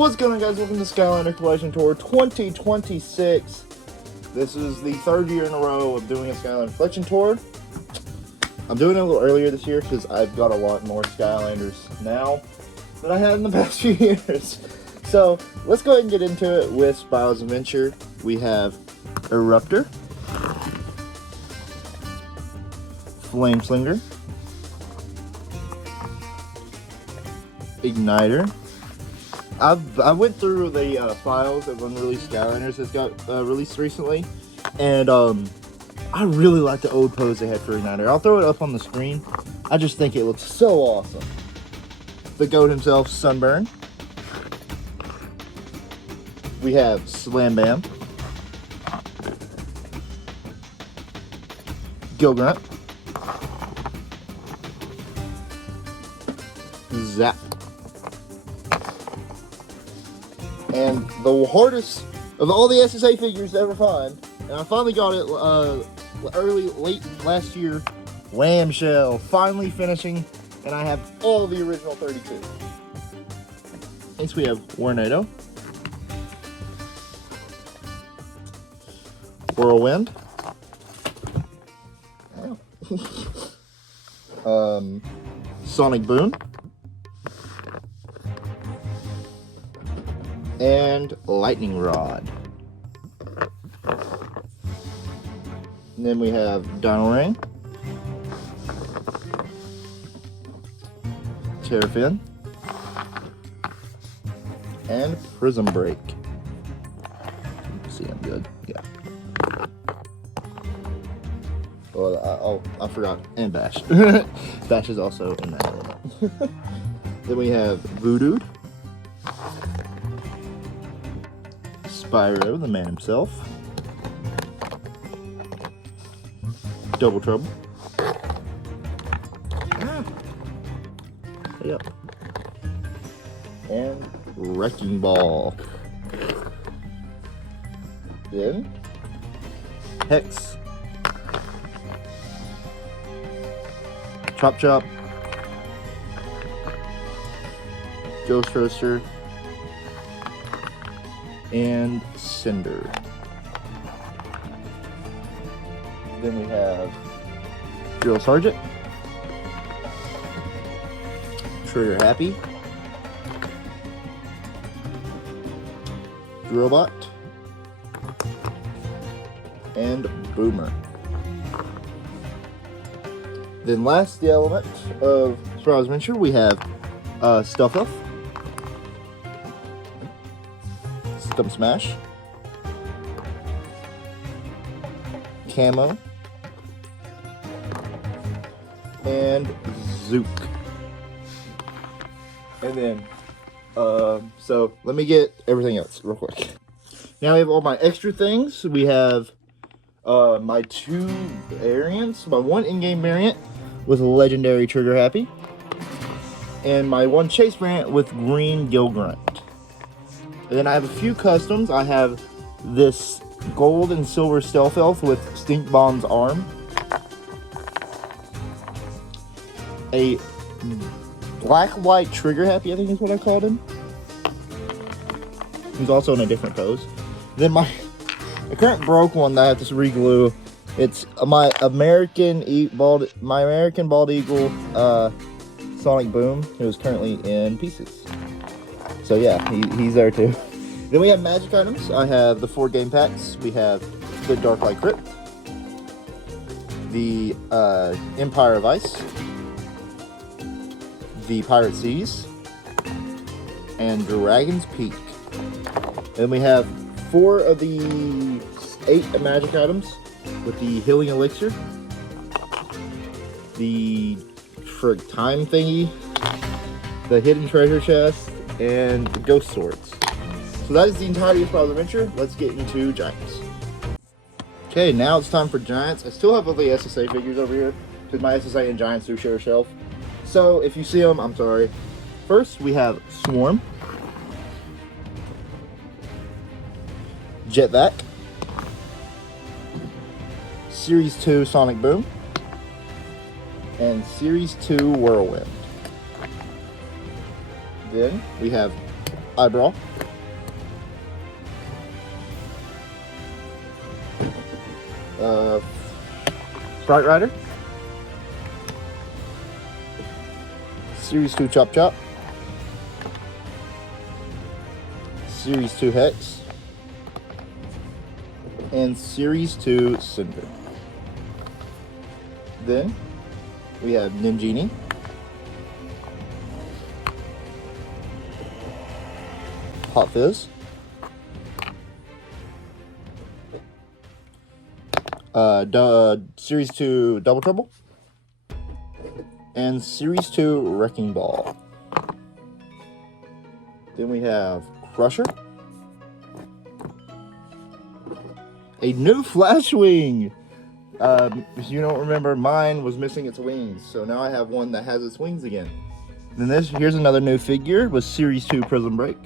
What's going on, guys? Welcome to Skylander Collection Tour 2026. This is the third year in a row of doing a Skylander Collection Tour. I'm doing it a little earlier this year because I've got a lot more Skylanders now than I had in the past few years. So let's go ahead and get into it with Spyro's Adventure. We have Eruptor, Flame Slinger, Igniter. I went through the files of unreleased Skylanders that got released recently, and I really like the old pose they had for Igniter. I'll throw it up on the screen. I just think it looks so awesome. The goat himself, Sunburn. We have Slam Bam, Gilgrunt, Zap. And the hardest of all the SSA figures to ever find, and I finally got it late last year, Whamshell, finally finishing, and I have all the original 32. Next we have Warnado, Whirlwind, Sonic Boom, and Lightning Rod. And then we have Dino Ring, Terrafin, and Prism Break. See, I'm good. Yeah. Well, I forgot. And Bash. Bash is also in that element. Then we have Voodoo, Spyro, the man himself, Double Trouble, yep, and Wrecking Ball. Then Hex, Chop Chop, Ghost Roaster, and Cinder. Then we have Drill Sergeant, Trigger Happy, Drillbot, and Boomer. Then last, the element of Spyro's Adventure, we have Stuff Elf, Stump Smash, Camo, and Zook. And then, so let me get everything else real quick. Now we have all my extra things. We have my two variants, my one in-game variant with legendary Trigger Happy, and my one chase variant with green Gilgrunt. And then I have a few customs. I have this gold and silver Stealth Elf with Stink Bomb's arm, a black-white Trigger Happy, I think is what I called him. He's also in a different pose. Then my current broke one that I have to reglue. It's my American bald eagle Sonic Boom, who is currently in pieces. So yeah, he's there too. Then we have magic items. I have the 4 game packs. We have the Darklight Crypt, the Empire of Ice, the Pirate Seas, and Dragon's Peak. Then we have 4 of the 8 magic items with the Healing Elixir, the Time Thingy, the Hidden Treasure Chest, and the Ghost Swords. So that is the entirety of Spyro's Adventure. Let's get into Giants. Okay, now it's time for Giants. I still have all the SSA figures over here because my SSA and Giants do share a shelf. So if you see them, I'm sorry. First, we have Swarm, Jetvac, Series 2 Sonic Boom, and Series 2 Whirlwind. Then we have Eyebrow, Bright Rider, Series 2 Chop Chop, Series 2 Hex, and Series 2 Cinder. Then we have Ninjini, Hot Fizz, Series 2 Double Trouble, and Series 2 Wrecking Ball. Then we have Crusher, a new Flashwing. If you don't remember, mine was missing its wings, so now I have one that has its wings again. Then here's another new figure with Series 2 Prism Break.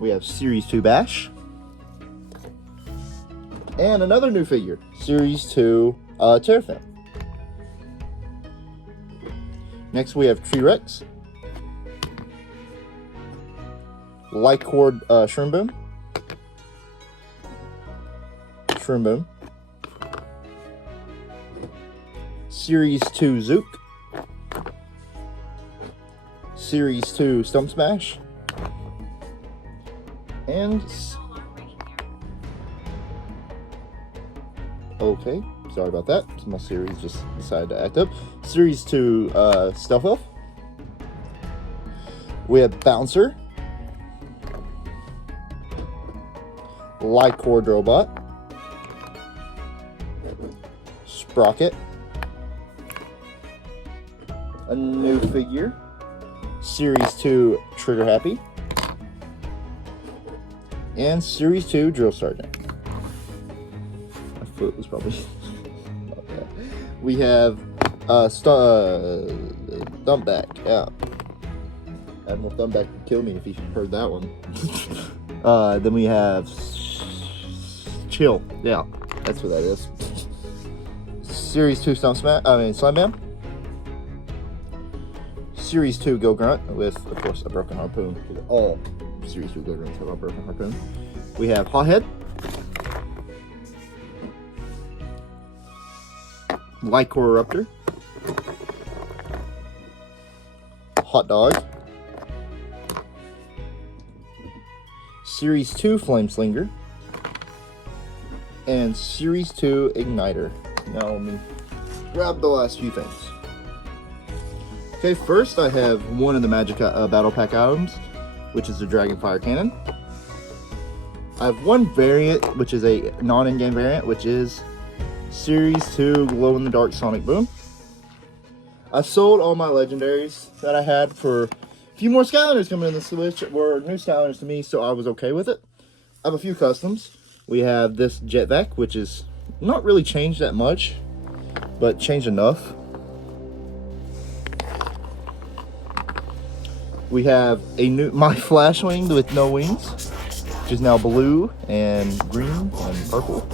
We have Series 2 Bash. And another new figure, Series 2 Terrafin. Next we have T-Rex, Lycord Shroom Boom, Series 2 Zook, Series 2 Stump Smash, and okay, sorry about that. My series just decided to act up. Series 2 Stealth Elf. We have Bouncer, Lycord Robot, Sprocket, a new figure, Series 2 Trigger Happy, and Series 2 Drill Sergeant. My foot was probably okay. We have Thumpback, yeah. Admiral Thumpback would kill me if he heard that one. Then we have Chill, yeah, that's what that is. Series 2 Slime Bam. Series 2 Go Grunt with, of course, a broken harpoon. All Series 2 Go Grunts have a broken harpoon. We have Hothead, Lycoraptor, Hot Dog, Series 2 Flameslinger, and Series 2 Igniter. Now let me grab the last few things. Okay, first I have one of the Magic Battle Pack items, which is the Dragonfire Cannon. I have one variant, which is a non-in-game variant, which is Series 2 Glow-in-the-Dark Sonic Boom. I sold all my legendaries that I had for a few more Skylanders coming in the Switch, were new Skylanders to me, so I was okay with it. I have a few customs. We have this Jetvac, which is not really changed that much, but changed enough. We have my Flashwing with no wings, which is now blue and green and purple.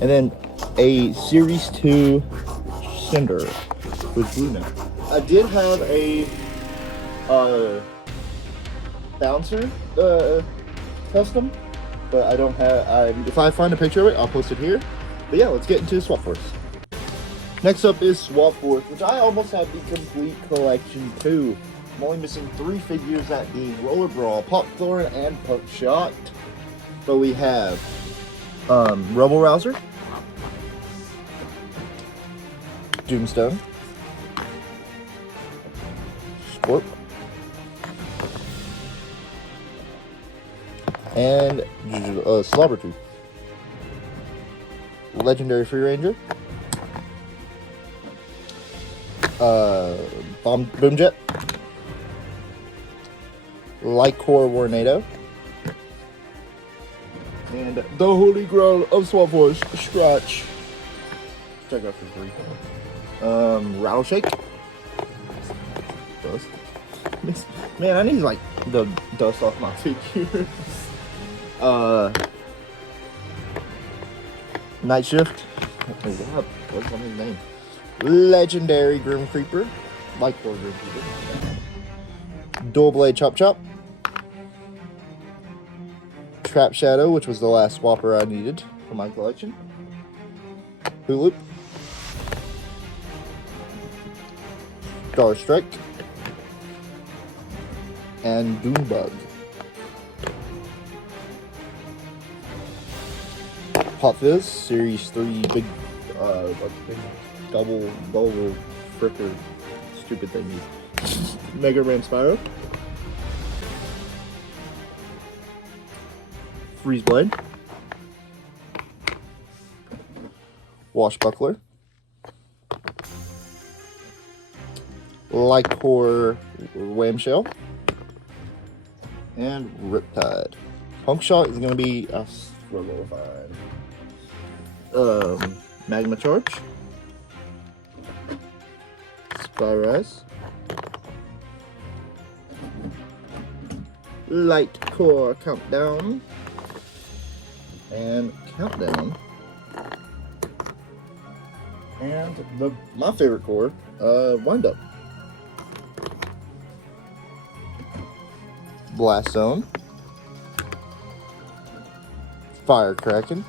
And then a Series 2 Cinder with blue now. I did have a Bouncer custom, but I don't have. If I find a picture of it, I'll post it here. But yeah, let's get into Swap Force. Next up is Swap Force, which I almost have the complete collection too. I'm only missing 3 figures, that being Roller Brawl, Pop Thorin, and Puck Shot. But we have Rebel Rouser, Doomstone, Scorp, and Slobbertooth. Legendary Free Ranger, Boomjet, Lycor Warnado, and the Holy Grail of Swap Force, Scratch. Check out for free. Rattleshake. Dust. Man, I need like the dust off my figures. Night Shift. What's his name? Legendary Grim Creeper. Lycor Grim Creeper. Dual Blade Chop Chop. Trap Shadow, which was the last swapper I needed for from my collection. Hooloop. Star Strike. And Doombug. Hot Fizz, Series 3, big double fricker, stupid thingy. Mega Ram Spyro. Freeze Blade. Washbuckler. Lycor Whamshell. And Riptide. Punk Shot is going to be a struggle to find. Magma Charge. Spyrise. Light Core Countdown. And Countdown. And my favorite core, Wind Up. Blast Zone. Fire Kraken.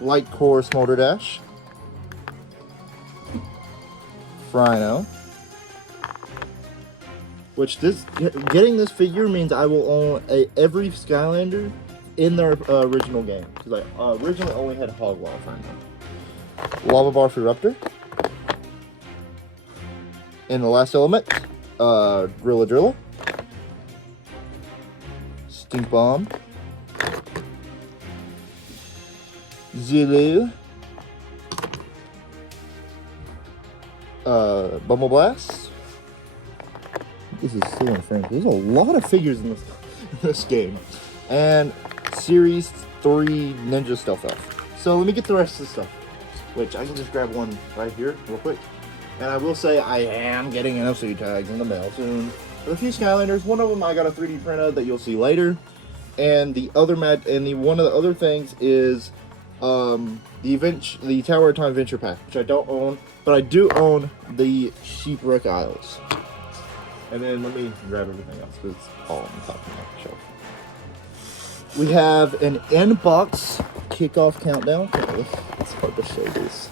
Light Core Smolder Dash. Frino. Which getting this figure means I will own every Skylander in their original game. Because I originally only had Hoglaw Frino. Lava Barf Eruptor. In the last element, Gorilla Drilla. Stink Bomb. Zulu. Bumble Blast. This is so unfriendly. There's a lot of figures in this game. And Series 3 Ninja Stealth Elf. So let me get the rest of the stuff, which I can just grab one right here real quick. And I will say I am getting NFC tags in the mail soon. For a few Skylanders, one of them I got a 3D print of that you'll see later. And the other one of the other things is the Tower of Time Venture Pack, which I don't own, but I do own the Shipwreck Isles. And then let me grab everything else because it's all on the top of my shelf. We have an inbox kickoff countdown. It's hard to show this.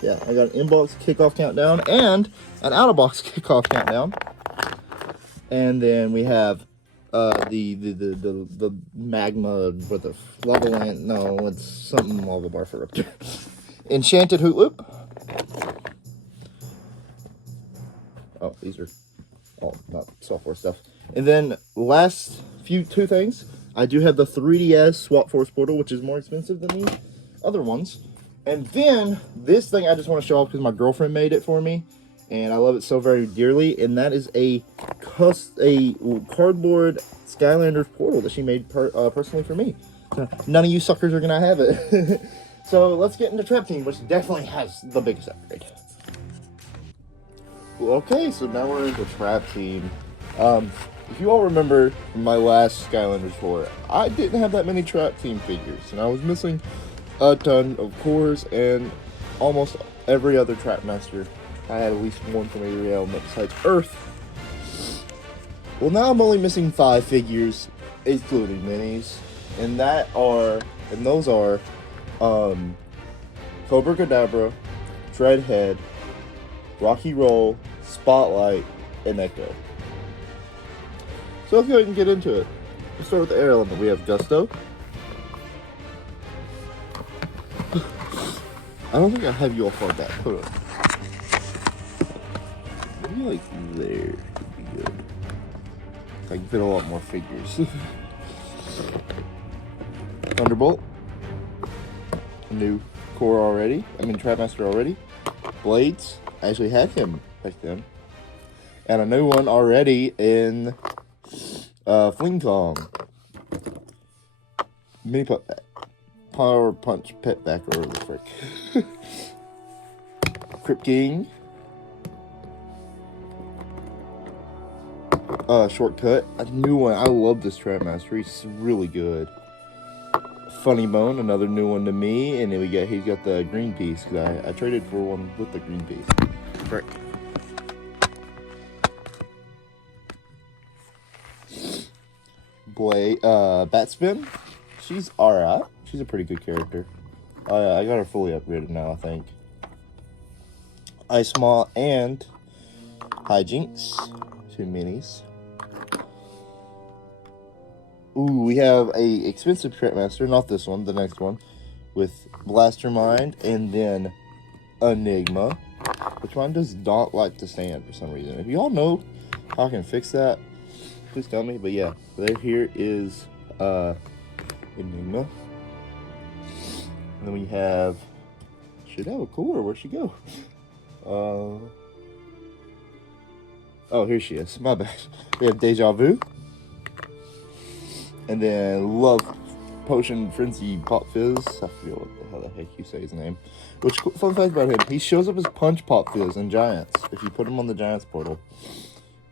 Yeah, I got an inbox kickoff countdown and an out-of-box kickoff countdown. And then we have the magma with the lava land. No, it's something lava bar for Raptor. Enchanted Hoot Loop. Oh, these are all not software stuff. And then last two things. I do have the 3DS Swap Force Portal, which is more expensive than the other ones. And then this thing I just want to show off because my girlfriend made it for me, and I love it so very dearly. And that is a cardboard Skylanders portal that she made personally for me. None of you suckers are gonna have it. So let's get into Trap Team, which definitely has the biggest upgrade. Okay, so now we're into Trap Team. If you all remember my last Skylanders 4, I didn't have that many Trap Team figures, and I was missing a ton of cores, and almost every other Trap Master I had at least one from every element besides Earth. Well, now I'm only missing 5 figures, including minis, and those are Cobra Kadabra, Dreadhead, Rocky Roll, Spotlight, and Echo. So let's go ahead and get into it. Let's start with the air element. We have Gusto. I don't think I have you all far back. Hold on. Maybe like there would be good. I can fit a lot more figures. Thunderbolt. A new core already. Trapmaster already. Blades. I actually had him back then. And a new one already in Fling Kong. Mini Power Punch Pet Back or the frick. Crypt King. Shortcut. A new one. I love this Trapmaster. He's really good. Funny Bone, another new one to me, and then he's got the green piece because I traded for one with the green piece. Frick. Bat Spin, she's alright. She's a pretty good character. I got her fully upgraded now, I think. Ice Maw and Hijinks. 2 minis. Ooh, we have a expensive Trapmaster, not this one, the next one, with Blastermind and then Enigma, which mine does not like to stand for some reason. If y'all know how I can fix that, please tell me. But yeah, there here is Enigma. And then we have, should have a cooler. Where'd she go? Oh, here she is. My bad. We have Deja Vu. And then Love Potion Frenzy Pop Fizz. I forget how the heck you say his name. Which, fun fact about him, he shows up as Punch Pop Fizz in Giants. If you put him on the Giants portal.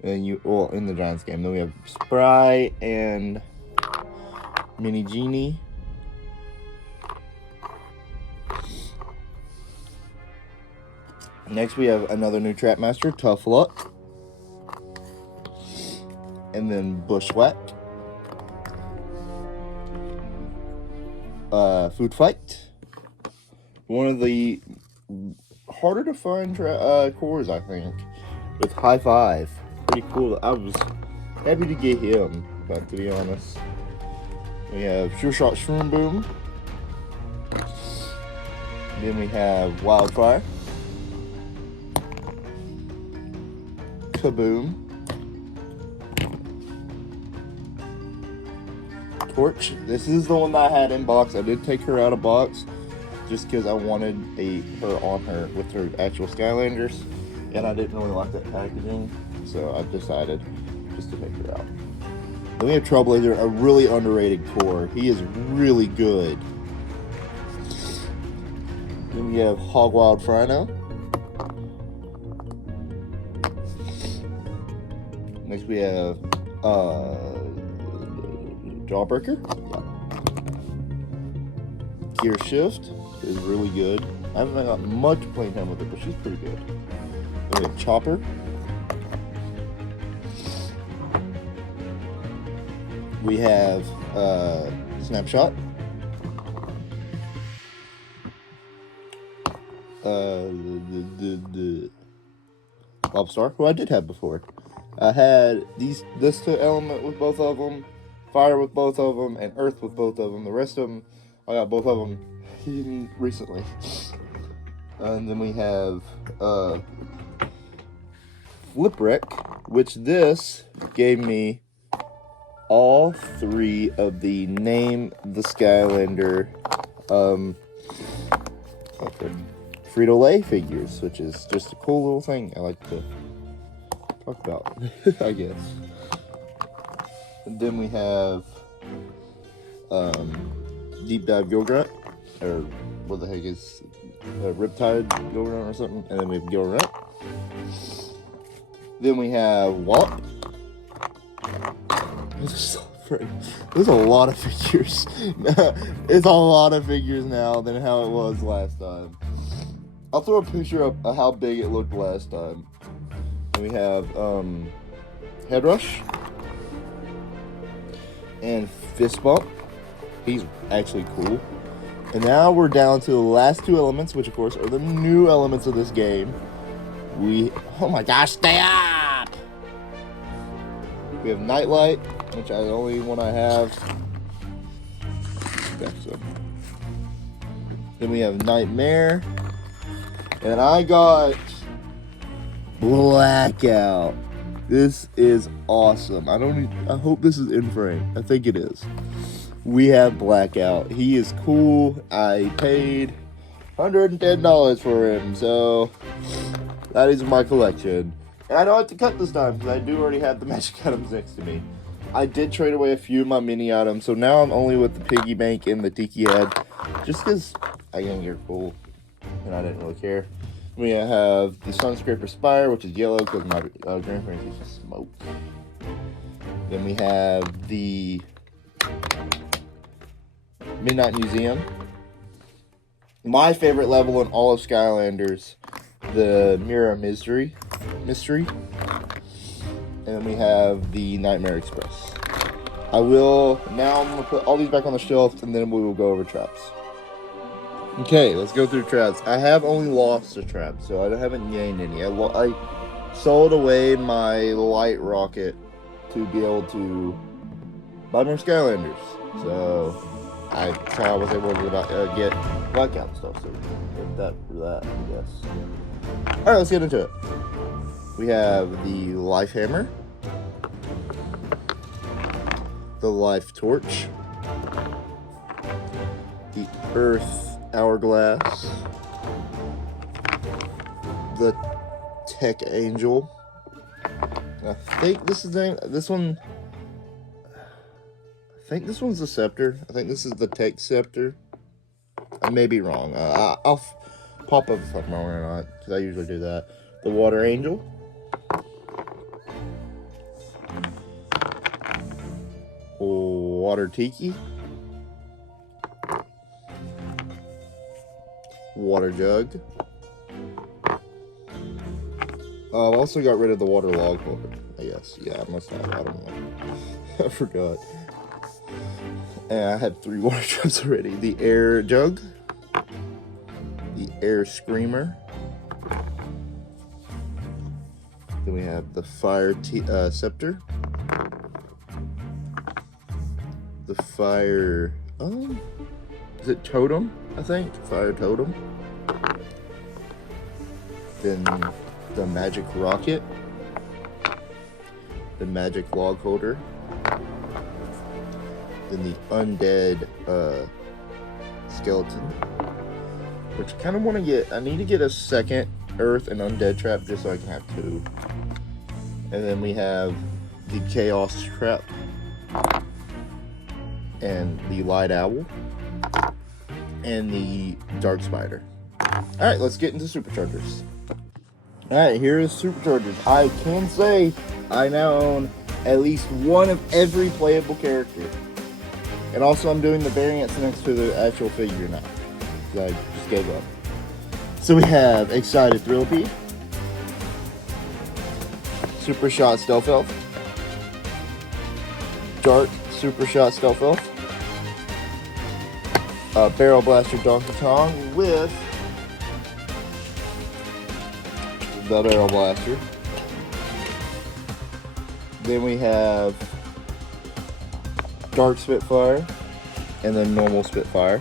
And well, in the Giants game. Then we have Spry and Mini Genie. Next we have another new Trapmaster, Tough Luck. And then Bushwhack. Food Fight. One of the harder to find cores, I think. With High Five. Pretty cool. I was happy to get him, but to be honest. We have Sure Shot Shroom Boom. Then we have Wildfire. Kaboom. Torch. This is the one that I had in box. I did take her out of box just because I wanted her on her with her actual Skylanders, and I didn't really like that packaging, so I decided just to take her out. Then we have Trailblazer, a really underrated core. He is really good. Then we have Hogwild Frino. Next we have Jawbreaker. Gear Shift is really good. I haven't got much playing time with it, but she's pretty good. Then we have Chopper. We have Snapshot. The Lobstar, who I did have before. I had this element with both of them, fire with both of them, and earth with both of them. The rest of them, I got both of them recently. And then we have Flipwreck, which this gave me all 3 of the Name the Skylander Frito-Lay figures, which is just a cool little thing I like to talk about, I guess. And then we have Deep Dive Gilgrunt, or what the heck is Riptide Gilgrunt or something, and then we have Gilgrunt. Then we have Wallop. There's a lot of figures. It's a lot of figures now than how it was last time. I'll throw a picture up of how big it looked last time. And we have Headrush and Fist Bump. He's actually cool. And now we're down to the last 2 elements, which of course are the new elements of this game. Oh my gosh, stay up! We have Nightlight, which is the only one I have. Then we have Nightmare. And I got Blackout. This is awesome. I hope this is in frame. I think it is. We have Blackout. He is cool. I paid $110 for him, so that is my collection. And I don't have to cut this time because I do already have the magic items next to me. I did trade away a few of my mini items, so now I'm only with the piggy bank and the tiki head, just because I think they're cool, and I didn't really care. We have the Sunscraper Spire, which is yellow because my grandparents used to smoke. Then we have the Midnight Museum. My favorite level in all of Skylanders, the Mirror Mystery. And then we have the Nightmare Express. Now I'm gonna put all these back on the shelf, and then we will go over traps. Okay, let's go through traps. I have only lost a trap, so I haven't gained any. I sold away my light rocket to be able to buy more Skylanders. So that's how I was able to get blackout stuff. So get that for that, I guess. Alright, let's get into it. We have the Life Hammer, the Life Torch, the Earth Hourglass, the Tech Angel. I think this is this one. I think this one's the Scepter. I think this is the Tech Scepter. I may be wrong. I'll pop up if I'm wrong or not, because I usually do that. The Water Angel. Water Tiki. Water Jug. I've also got rid of the water log holder, I guess. Yeah, I must have. I don't know. I forgot. And I had 3 water traps already. The Air Jug. The Air Screamer. Then we have the Fire Scepter. The Fire... is it Totem, I think? Fire Totem. Then the Magic Rocket. The Magic Log Holder. Then the Undead Skeleton. Which I kind of want to get... I need to get a second Earth and Undead trap just so I can have 2. And then we have the Chaos Trap. And the Light Owl. And the Dark Spider. Alright, let's get into Superchargers. Alright, here is Superchargers. I can say I now own at least one of every playable character. And also I'm doing the variants next to the actual figure now. I just gave up. So we have Excited Thrillipede. Super Shot Stealth Elf. Dark Super Shot Stealth Elf. Barrel Blaster Donkey Kong with the Barrel Blaster. Then we have Dark Spitfire and then normal Spitfire.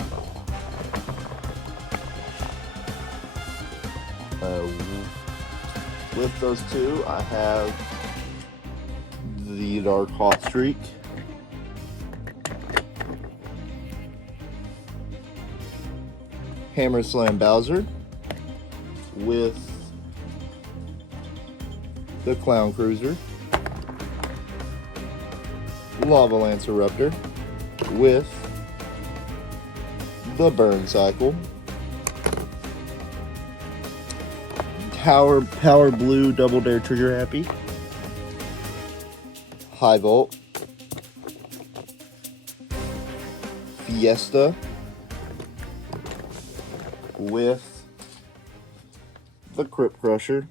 With those 2, I have the Dark Hot Streak. Hammer Slam Bowser with the Clown Cruiser. Lava Lance Eruptor with the Burn Cycle. Power Blue Double Dare Trigger Happy. High Volt. Fiesta with the Crypt Crusher.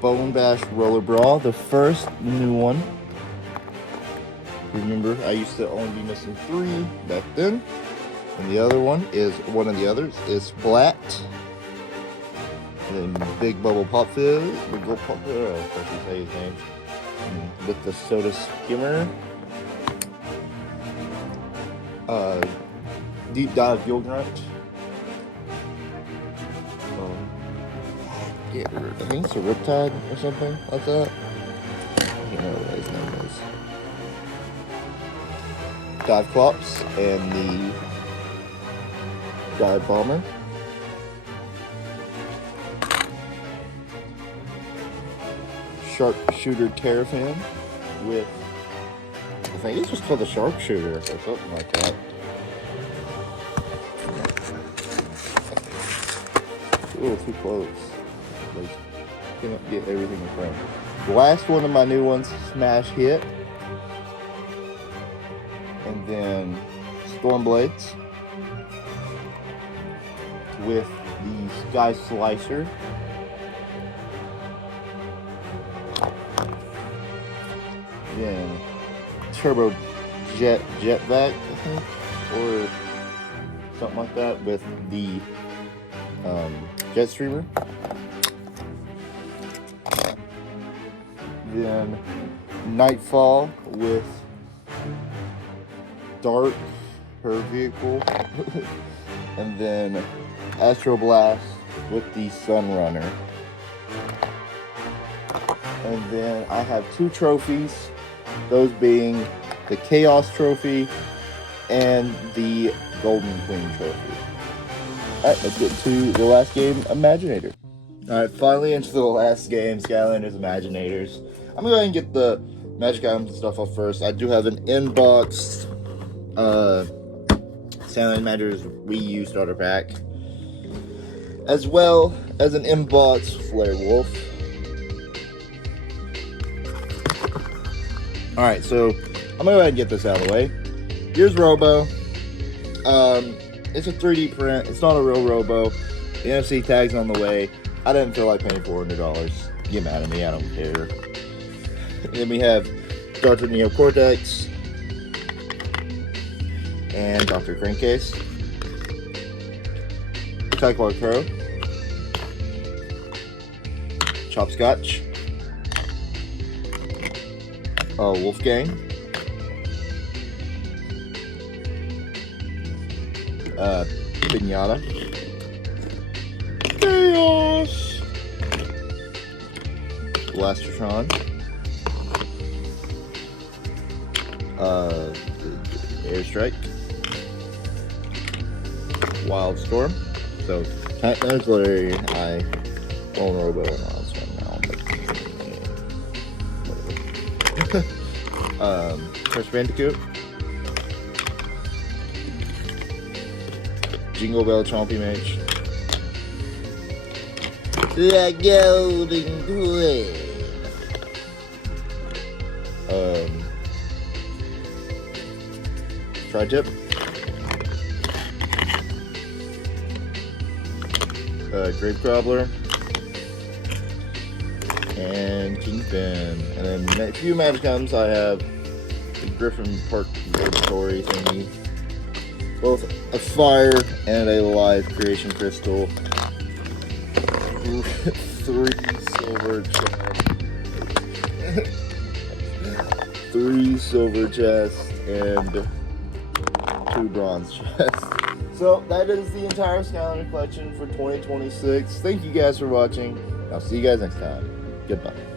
Bone Bash Roller Brawl, the first new one. Remember, I used to only be missing 3 back then. And the other one is, one of the others is Splat. And then Big Bubble Pop Fizz. Big Bubble Pop Fizz, I don't know if you say his name. And with the Soda Skimmer. Deep Dive Gill Grunt. Yeah, I think it's a Riptide or something like that. I don't know what his name is. Dive Clops and the Dive Bomber. Sharpshooter Terrafan with, I think it's just called the Sharpshooter or something like that. Ooh, too close. Like, cannot get everything in frame. The last one of my new ones, Smash Hit. And then Stormblades with the Sky Slicer. Then Turbo Jetback, I think, or something like that, with the Jet Streamer. Then Nightfall with Dark, her vehicle. And then Astro Blast with the Sunrunner. And then I have 2 trophies, those being the Chaos Trophy and the Golden Queen Trophy. Alright, let's get to the last game, Imaginator. Alright, finally into the last game, Skylanders Imaginators. I'm gonna go ahead and get the magic items and stuff off first. I do have an inboxed Skylanders Imaginators Wii U starter pack, as well as an inboxed Flare Wolf. Alright, so I'm gonna go ahead and get this out of the way. Here's Robo. It's a 3D print. It's not a real Robo. The NFC tag's on the way. I didn't feel like paying $400. Get mad at me, I don't care. Then we have Dr. Neo Cortex and Dr. Crankcase. Tyquar Crow. Chopscotch. Wolfgang. Pinata. Chaos. Blastertron. Airstrike. Wildstorm. So technically I own Robo and Wildstorm now, but Crash Bandicoot. Jingle Bell Chompy Mage. The Golden Queen. Tri-Tip. Grape Cobbler. And Kingpin. And then a few magic items I have the Griffin Park Story thingy. Both a fire and a live creation crystal. 3 silver chests. 3 silver chests and 2 bronze chests. So that is the entire Skylander collection for 2026. Thank you guys for watching. I'll see you guys next time. Goodbye.